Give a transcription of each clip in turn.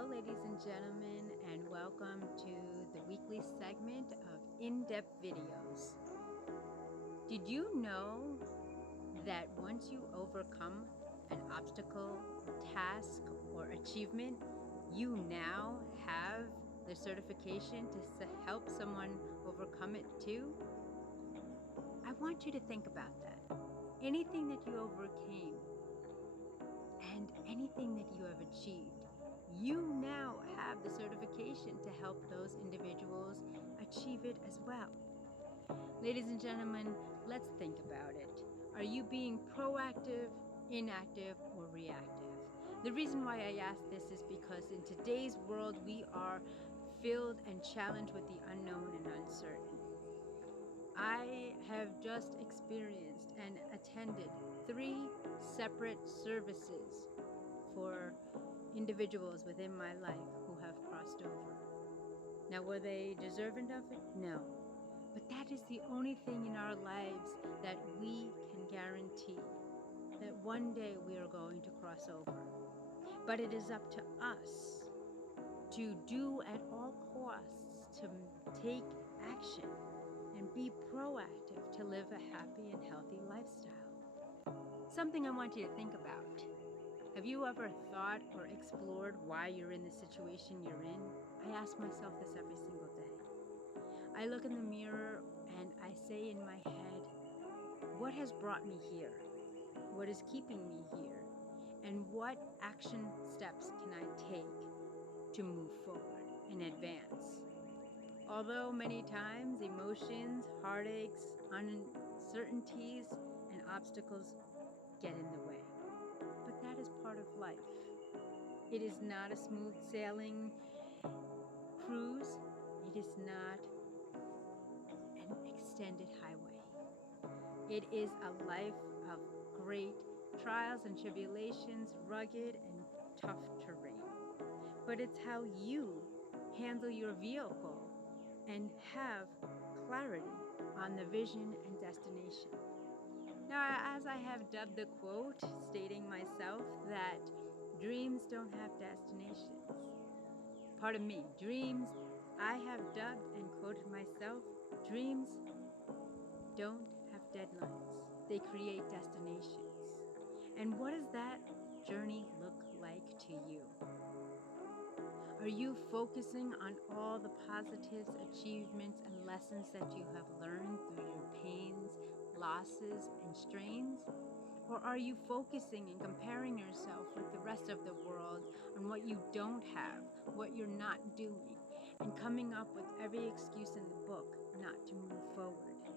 Hello, ladies and gentlemen, and welcome to the weekly segment of in-depth videos. Did you know that once you overcome an obstacle, task, or achievement, you now have the certification to help someone overcome it too? I want you to think about that. Anything that you overcame and anything that you have achieved, you now have the certification to help those individuals achieve it as well. Ladies and gentlemen, let's think about it. Are you being proactive, inactive, or reactive? The reason why I ask this is because in today's world, we are filled and challenged with the unknown and uncertain. I have just experienced and attended 3 separate services for individuals within my life who have crossed over. Now, were they deserving of it? No. But that is the only thing in our lives that we can guarantee, that one day we are going to cross over. But it is up to us to do at all costs to take action and be proactive to live a happy and healthy lifestyle. Something I want you to think about. Have you ever thought or explored why you're in the situation you're in? I ask myself this every single day. I look in the mirror and I say in my head, what has brought me here? What is keeping me here? And what action steps can I take to move forward and advance? Although many times emotions, heartaches, uncertainties, and obstacles get in the way. But that is part of life. It is not a smooth sailing cruise. It is not an extended highway. It is a life of great trials and tribulations, rugged and tough terrain. But it's how you handle your vehicle and have clarity on the vision and destination. Now, as I have dubbed the quote, stating myself that dreams don't have destinations. Pardon me, dreams, I have dubbed and quoted myself, dreams don't have deadlines. They create destinations. And what does that journey look like to you? Are you focusing on all the positives, achievements, and lessons that you have learned through your pains, losses, and strains? Or are you focusing and comparing yourself with the rest of the world on what you don't have, what you're not doing, and coming up with every excuse in the book not to move forward?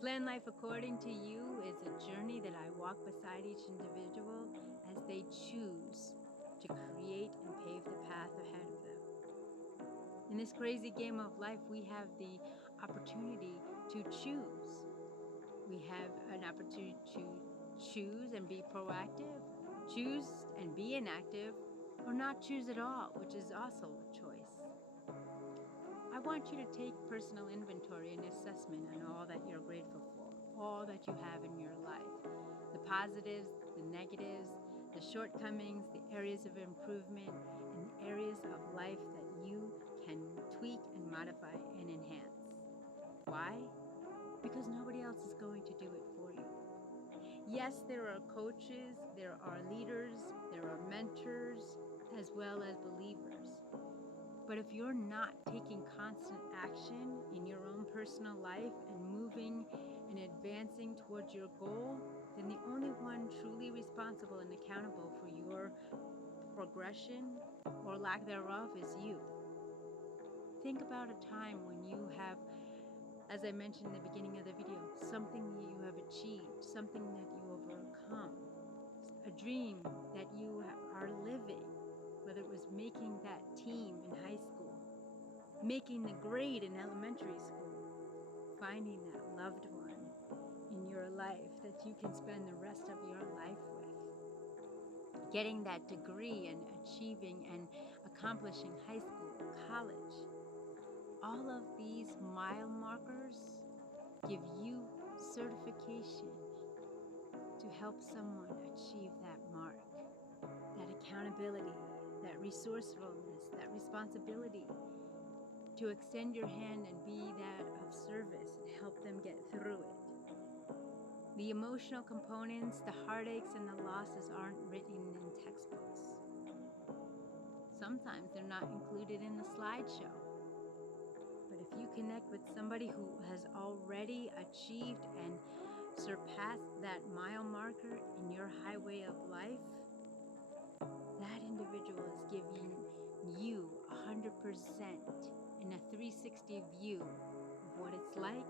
Plan Life According to You is a journey that I walk beside each individual as they choose to create and pave the path ahead of them. In this crazy game of life, we have the opportunity to choose. We have an opportunity to choose and be proactive, choose and be inactive, or not choose at all, which is also a choice. I want you to take personal inventory and assessment on all that you're grateful for, all that you have in your life, the positives, the negatives, the shortcomings, the areas of improvement, and the areas of life that you can tweak and modify and enhance. Why? Because nobody else is going to do it for you. Yes, there are coaches, there are leaders, there are mentors, as well as believers. But if you're not taking constant action in your own personal life and moving and advancing towards your goal, then the only one truly responsible and accountable for your progression or lack thereof is you. Think about a time when you have, as I mentioned in the beginning of the video, something that you have achieved, something that you overcome, a dream that you are living, whether it was making that team in high school, making the grade in elementary school, finding that loved one in your life that you can spend the rest of your life with, getting that degree and achieving and accomplishing high school, college. All of these mile markers give you certification to help someone achieve that mark, that accountability, that that resourcefulness, that responsibility to extend your hand and be that of service and help them get through it. The emotional components, the heartaches and the losses aren't written in textbooks. Sometimes they're not included in the slideshow. But if you connect with somebody who has already achieved and surpassed that mile marker in your highway of life, that individual is giving you 100% in a 360 view of what it's like,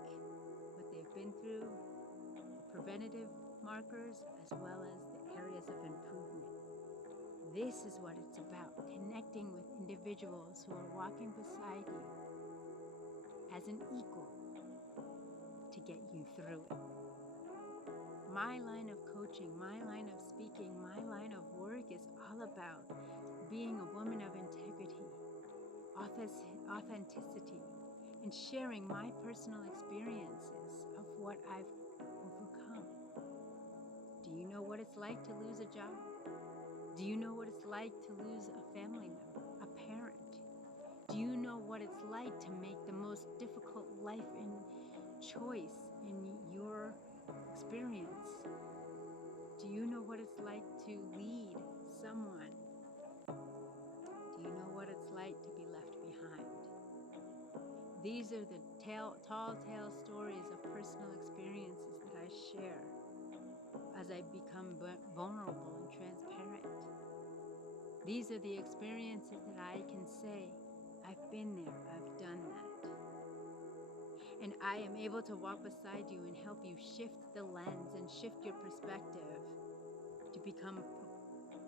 what they've been through, the preventative markers, as well as the areas of improvement. This is what it's about, connecting with individuals who are walking beside you as an equal to get you through it. My line of coaching, my line of speaking, my line of work is all about being a woman of integrity, authenticity, and sharing my personal experiences of what I've overcome. Do you know what it's like to lose a job? Do you know what it's like to lose a family member, a parent? Do you know what it's like to make the most difficult life choice in your experience? Do you know what it's like to lead someone? Do you know what it's like to be left behind? These are the tall tale stories of personal experiences that I share as I become vulnerable and transparent. These are the experiences that I can say, I've been there, I've done that. And I am able to walk beside you and help you shift the lens and shift your perspective to become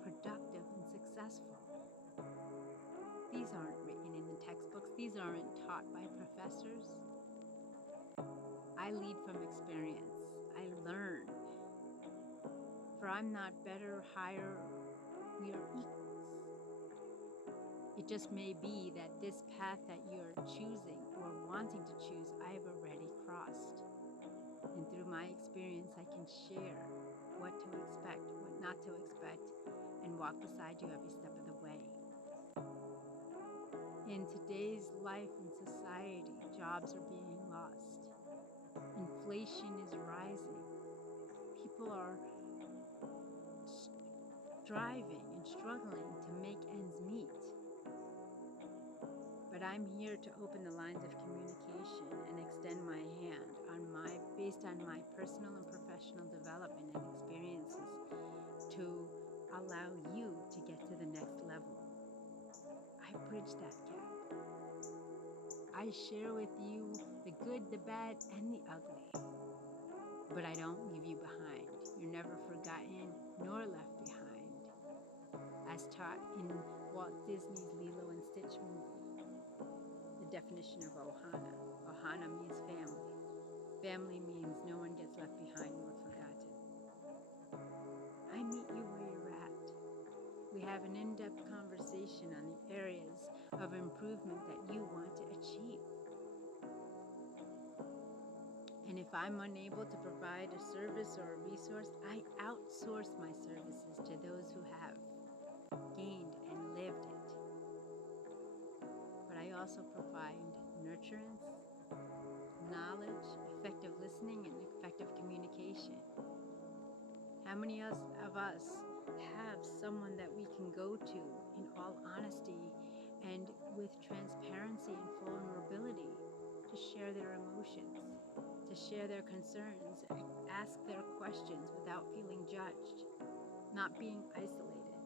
productive and successful. These aren't written in the textbooks. These aren't taught by professors. I lead from experience. I learn. For I'm not better, higher, we are equals. It just may be that this path that you're choosing or wanting to choose, I've already crossed. And through my experience, I can share what to expect, what not to expect, and walk beside you every step of the way. In today's life and society, jobs are being lost. Inflation is rising. People are striving and struggling to make ends meet. But I'm here to open the lines of communication and extend my hand based on my personal and professional development and experiences to allow you to get to the next level. I bridge that gap. I share with you the good, the bad, and the ugly. But I don't leave you behind. You're never forgotten nor left behind. As taught in Walt Disney's Lilo and Stitch movie. The definition of Ohana. Ohana means family. Family means no one gets left behind nor forgotten. I meet you where you're at. We have an in-depth conversation on the areas of improvement that you want to achieve. And if I'm unable to provide a service or a resource, I outsource my services to those who have gained and lived it. But I also provide nurturance, knowledge, effective listening, and effective communication. How many of us have someone that we can go to in all honesty and with transparency and vulnerability to share their emotions, to share their concerns, and ask their questions without feeling judged, not being isolated?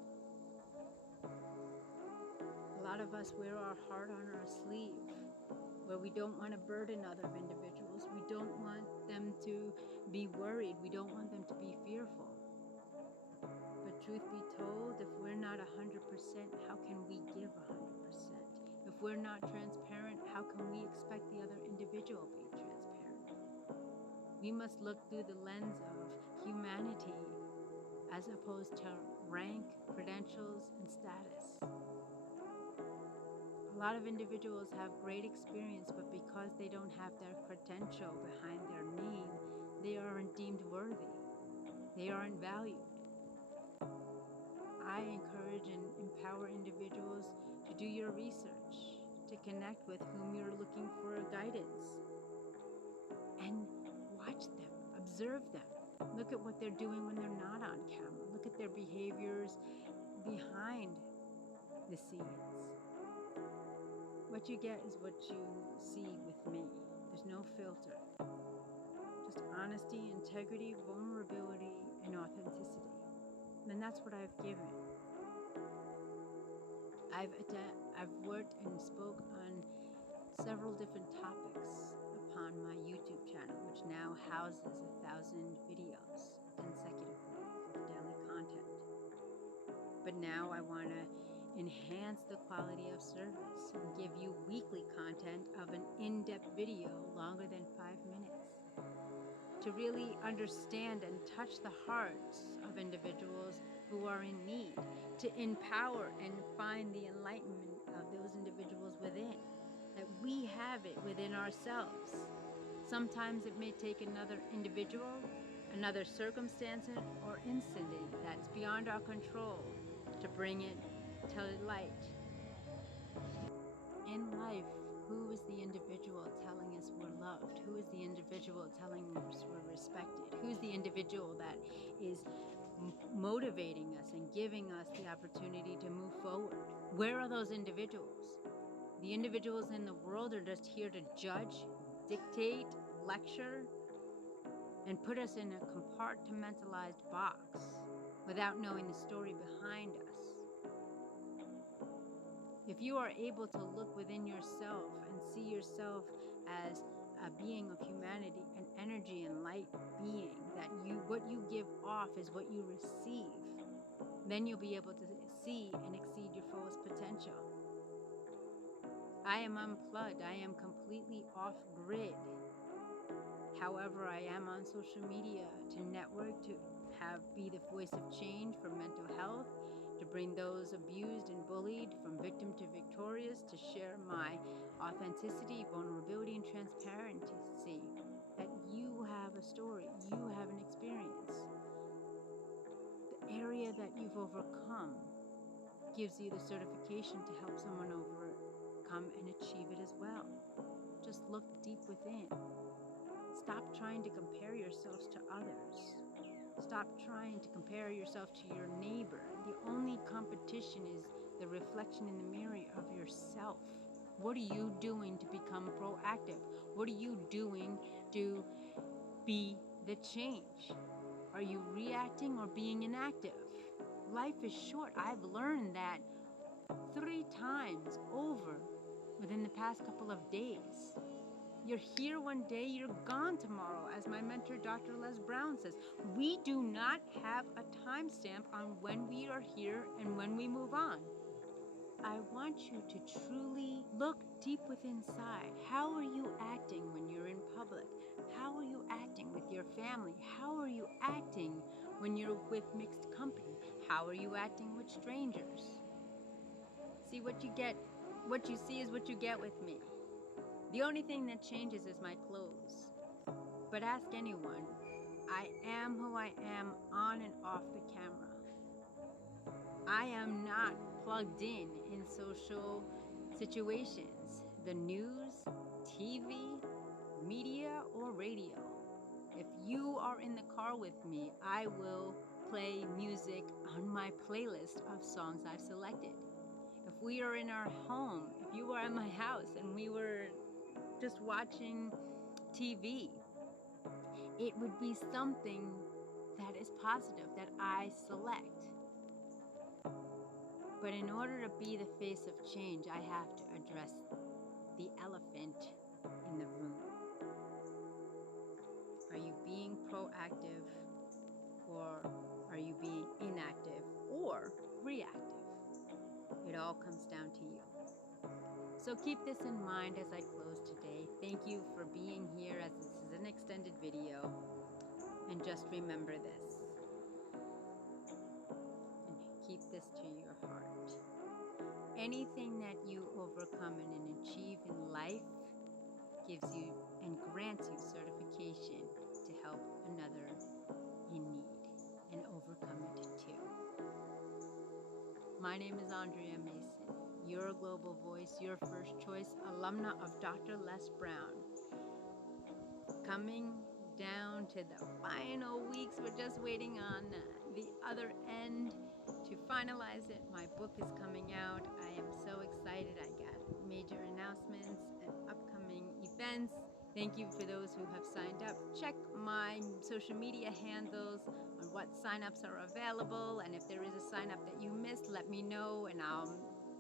A lot of us wear our heart on our sleeve, where we don't want to burden other individuals. We don't want them to be worried. We don't want them to be fearful. But truth be told, if we're not 100%, how can we give 100%? If we're not transparent, how can we expect the other individual to be transparent? We must look through the lens of humanity as opposed to rank, credentials, and status. A lot of individuals have great experience, but because they don't have their credential behind their name, they aren't deemed worthy. They aren't valued. I encourage and empower individuals to do your research, to connect with whom you're looking for guidance, and watch them, observe them. Look at what they're doing when they're not on camera. Look at their behaviors behind the scenes. What you get is what you see with me. There's no filter. Just honesty, integrity, vulnerability, and authenticity. And that's what I've given. I've worked and spoke on several different topics upon my YouTube channel, which now houses 1,000 videos consecutively of daily content. But now I want to enhance the quality of service and give you weekly content of an in-depth video longer than 5 minutes to really understand and touch the hearts of individuals who are in need, to empower and find the enlightenment of those individuals within, that we have it within ourselves. Sometimes it may take another individual, another circumstance or incident that's beyond our control to bring it to light. In life, who is the individual telling us we're loved? Who is the individual telling us we're respected? Who's the individual that is motivating us and giving us the opportunity to move forward? Where are those individuals? The individuals in the world are just here to judge, dictate, lecture, and put us in a compartmentalized box without knowing the story behind us. If you are able to look within yourself and see yourself as a being of humanity, an energy and light being, that what you give off is what you receive, then you'll be able to see and exceed your fullest potential. I am unplugged. I am completely off grid. However, I am on social media to network, to be the voice of change for mental health, to bring those abused and bullied from victim to victorious, to share my authenticity, vulnerability, and transparency, that you have a story, you have an experience. The area that you've overcome gives you the certification to help someone overcome and achieve it as well. Just look deep within. Stop trying to compare yourselves to others. Stop trying to compare yourself to your neighbor. The only competition is the reflection in the mirror of yourself. What are you doing to become proactive? What are you doing to be the change? Are you reacting or being inactive? Life is short. I've learned that 3 times over within the past couple of days. You're here one day, you're gone tomorrow, as my mentor, Dr. Les Brown, says. We do not have a timestamp on when we are here and when we move on. I want you to truly look deep within inside. How are you acting when you're in public? How are you acting with your family? How are you acting when you're with mixed company? How are you acting with strangers? See, what you see is what you get with me. The only thing that changes is my clothes. But ask anyone, I am who I am on and off the camera. I am not plugged in social situations, the news, TV, media, or radio. If you are in the car with me, I will play music on my playlist of songs I've selected. If we are in our home, if you are at my house and we were just watching TV, it would be something that is positive that I select. But in order to be the face of change, I have to address the elephant in the room. Are you being proactive, or are you being inactive or reactive? It all comes down to you. So keep this in mind as I close today. Thank you for being here, as this is an extended video. And just remember this. And keep this to your heart. Anything that you overcome and achieve in life gives you and grants you certification to help another in need and overcome it too. My name is Andrea Mason, your global voice, your first choice, alumna of Dr. Les Brown. Coming down to the final weeks, we're just waiting on the other end to finalize it. My book is coming out. I am so excited. I got major announcements and upcoming events. Thank you for those who have signed up. Check my social media handles on what signups are available, and if there is a sign up that you missed, let me know and I'll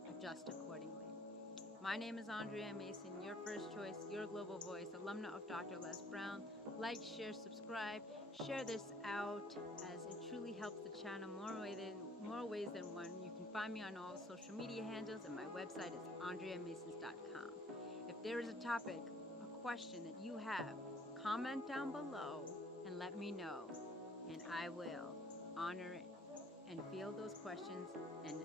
adjust accordingly. My name is Andrea Mason, your first choice, your global voice, alumna of Dr. Les Brown. Like, share, subscribe, share this out as it truly helps the channel more ways than one. You can find me on all social media handles, and my website is andreamasons.com. If there is a topic, a question that you have, comment down below and let me know, and I will honor it and field those questions and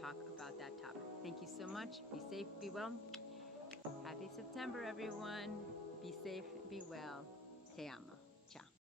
talk about that topic. Thank you so much. Be safe, be well. Happy September, everyone. Be safe, be well. Te amo.